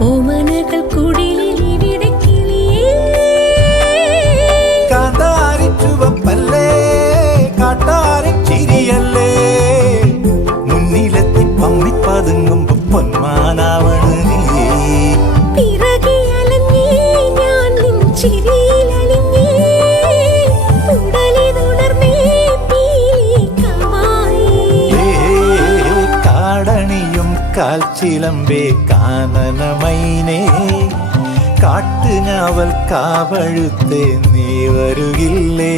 ഓമനകൾ കുടിലിൽ ഇവിടെ കിളിയേ കാന്താരി ചുവപ്പല്ലേ കാട്ടാരൻ ചിരിയല്ലേ മുന്നിലെത്തി പമ്മി പതുങ്ങുമ്പോ പൊന്മാനാവണ് നീ പിറകെ അലഞ്ഞേ ഞാൻ നിൻ ചിരിയിലലിഞ്ഞേ ഉടലിതുണർന്നേ പീലിക്കമായി കാടണിയും കാൽച്ചിലമ്പേ കാനനമൈനേ കാട്ടുഞാവൽ കാവഴുത്തേ നീ വരുകില്ലേ